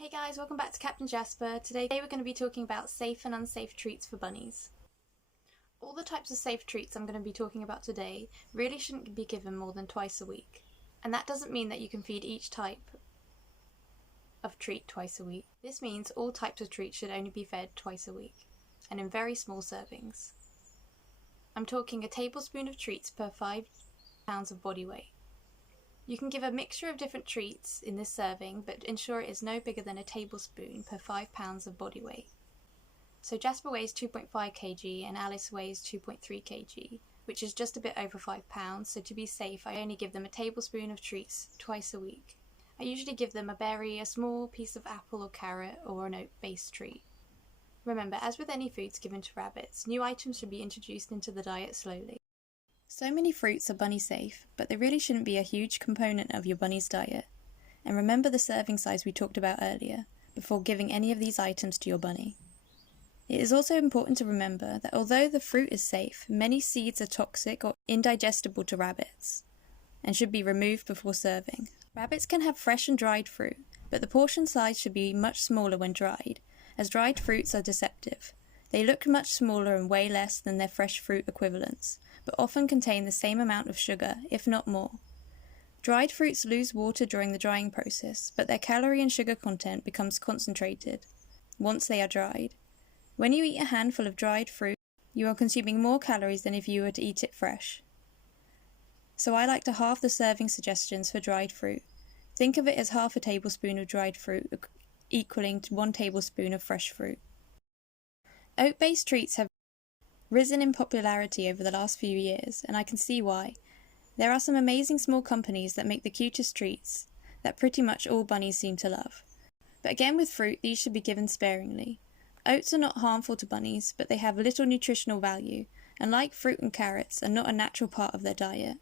Hey guys, welcome back to Captain Jasper. Today we're going to be talking about safe and unsafe treats for bunnies. All the types of safe treats I'm going to be talking about today really shouldn't be given more than twice a week. And that doesn't mean that you can feed each type of treat twice a week. This means all types of treats should only be fed twice a week, and in very small servings. I'm talking a tablespoon of treats per 5 pounds of body weight. You can give a mixture of different treats in this serving, but ensure it is no bigger than a tablespoon per 5 pounds of body weight. So Jasper weighs 2.5 kg and Alice weighs 2.3 kg, which is just a bit over 5 pounds, so to be safe I only give them a tablespoon of treats twice a week. I usually give them a berry, a small piece of apple or carrot, or an oat-based treat. Remember, as with any foods given to rabbits, new items should be introduced into the diet slowly. So many fruits are bunny safe, but they really shouldn't be a huge component of your bunny's diet. And remember the serving size we talked about earlier, before giving any of these items to your bunny. It is also important to remember that although the fruit is safe, many seeds are toxic or indigestible to rabbits, and should be removed before serving. Rabbits can have fresh and dried fruit, but the portion size should be much smaller when dried, as dried fruits are deceptive. They look much smaller and weigh less than their fresh fruit equivalents, but often contain the same amount of sugar, if not more. Dried fruits lose water during the drying process, but their calorie and sugar content becomes concentrated once they are dried. When you eat a handful of dried fruit, you are consuming more calories than if you were to eat it fresh. So I like to halve the serving suggestions for dried fruit. Think of it as half a tablespoon of dried fruit, equaling to 1 tablespoon of fresh fruit. Oat-based treats have risen in popularity over the last few years, and I can see why. There are some amazing small companies that make the cutest treats that pretty much all bunnies seem to love. But again with fruit, these should be given sparingly. Oats are not harmful to bunnies, but they have little nutritional value, and like fruit and carrots, are not a natural part of their diet.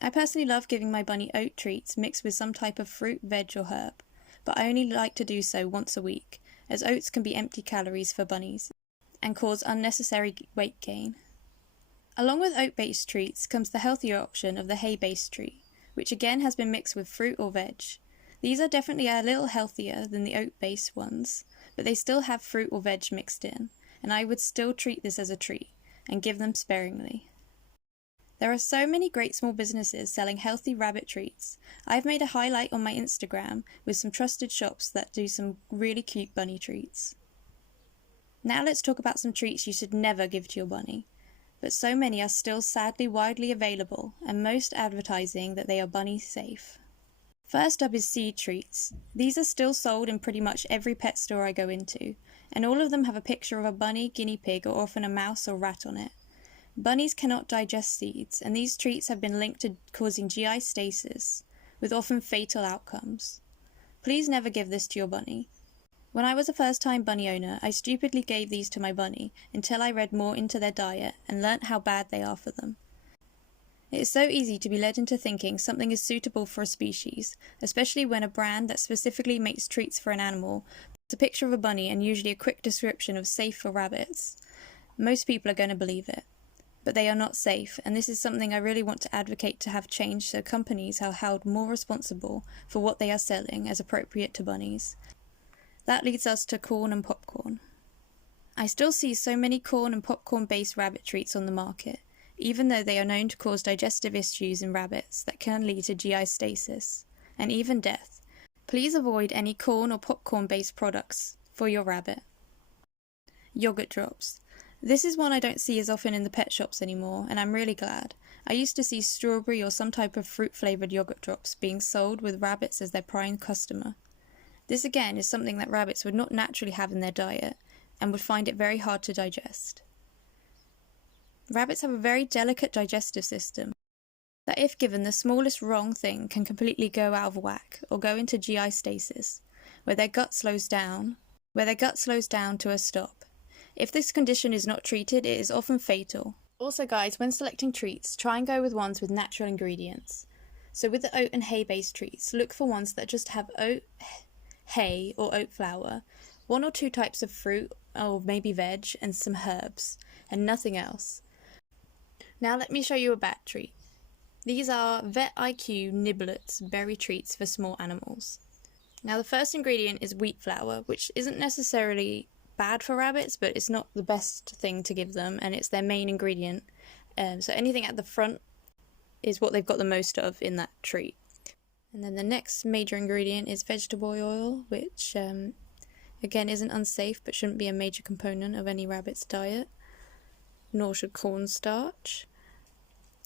I personally love giving my bunny oat treats mixed with some type of fruit, veg or herb, but I only like to do so once a week, as oats can be empty calories for bunnies and cause unnecessary weight gain. Along with oat-based treats comes the healthier option of the hay-based treat, which again has been mixed with fruit or veg. These are definitely a little healthier than the oat-based ones, but they still have fruit or veg mixed in, and I would still treat this as a treat, and give them sparingly. There are so many great small businesses selling healthy rabbit treats. I've made a highlight on my Instagram with some trusted shops that do some really cute bunny treats. Now let's talk about some treats you should never give to your bunny, but so many are still sadly widely available, and most advertising that they are bunny safe. First up is seed treats. These are still sold in pretty much every pet store I go into, and all of them have a picture of a bunny, guinea pig, or often a mouse or rat on it. Bunnies cannot digest seeds, and these treats have been linked to causing GI stasis, with often fatal outcomes. Please never give this to your bunny. When I was a first-time bunny owner, I stupidly gave these to my bunny until I read more into their diet and learnt how bad they are for them. It is so easy to be led into thinking something is suitable for a species, especially when a brand that specifically makes treats for an animal puts a picture of a bunny and usually a quick description of safe for rabbits. Most people are going to believe it. But they are not safe, and this is something I really want to advocate to have changed so companies are held more responsible for what they are selling as appropriate to bunnies. That leads us to corn and popcorn. I still see so many corn and popcorn-based rabbit treats on the market, even though they are known to cause digestive issues in rabbits that can lead to GI stasis, and even death. Please avoid any corn or popcorn-based products for your rabbit. Yogurt drops. This is one I don't see as often in the pet shops anymore, and I'm really glad. I used to see strawberry or some type of fruit-flavoured yogurt drops being sold with rabbits as their prime customer. This again is something that rabbits would not naturally have in their diet, and would find it very hard to digest. Rabbits have a very delicate digestive system, that if given the smallest wrong thing can completely go out of whack, or go into GI stasis, where their gut slows down to a stop. If this condition is not treated, it is often fatal. Also guys, when selecting treats, try and go with ones with natural ingredients. So with the oat and hay-based treats, look for ones that just have oat, hay or oat flour, 1 or 2 types of fruit or maybe veg, and some herbs, and nothing else. Now let me show you a bad treat. These are Vet IQ Niblets berry treats for small animals. Now the first ingredient is wheat flour, which isn't necessarily bad for rabbits, but it's not the best thing to give them, and it's their main ingredient. So anything at the front is what they've got the most of in that treat. And then the next major ingredient is vegetable oil, which again isn't unsafe but shouldn't be a major component of any rabbit's diet, nor should cornstarch.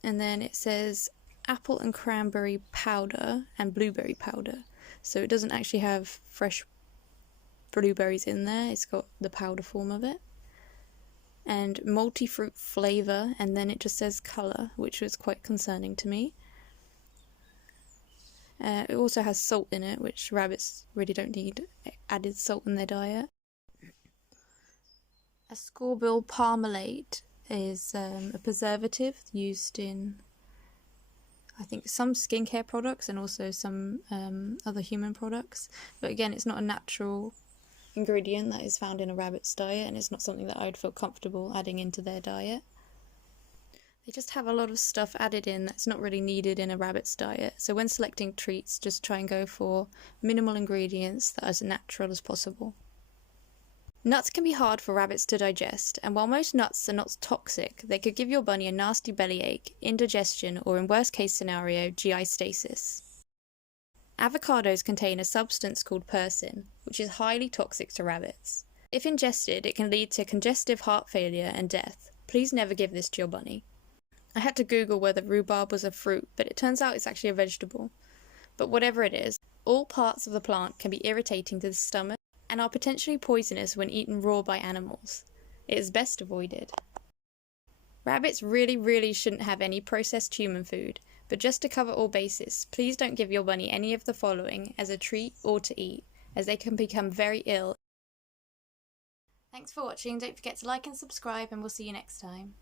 And then it says apple and cranberry powder and blueberry powder. So it doesn't actually have fresh blueberries in there, it's got the powder form of it. And multi-fruit flavour, and then it just says colour, which was quite concerning to me. It also has salt in it, which rabbits really don't need added salt in their diet. Ascorbyl palmolate is a preservative used in, I think, some skincare products and also some other human products. But again, it's not a natural ingredient that is found in a rabbit's diet, and it's not something that I would feel comfortable adding into their diet. They just have a lot of stuff added in that's not really needed in a rabbit's diet, so when selecting treats, just try and go for minimal ingredients that are as natural as possible. Nuts can be hard for rabbits to digest, and while most nuts are not toxic, they could give your bunny a nasty bellyache, indigestion, or in worst case scenario, GI stasis. Avocados contain a substance called persin, which is highly toxic to rabbits. If ingested, it can lead to congestive heart failure and death. Please never give this to your bunny. I had to Google whether rhubarb was a fruit, but it turns out it's actually a vegetable. But whatever it is, all parts of the plant can be irritating to the stomach and are potentially poisonous when eaten raw by animals. It is best avoided. Rabbits really shouldn't have any processed human food, but just to cover all bases, please don't give your bunny any of the following as a treat or to eat, as they can become very ill. Thanks for watching, don't forget to like and subscribe, and we'll see you next time.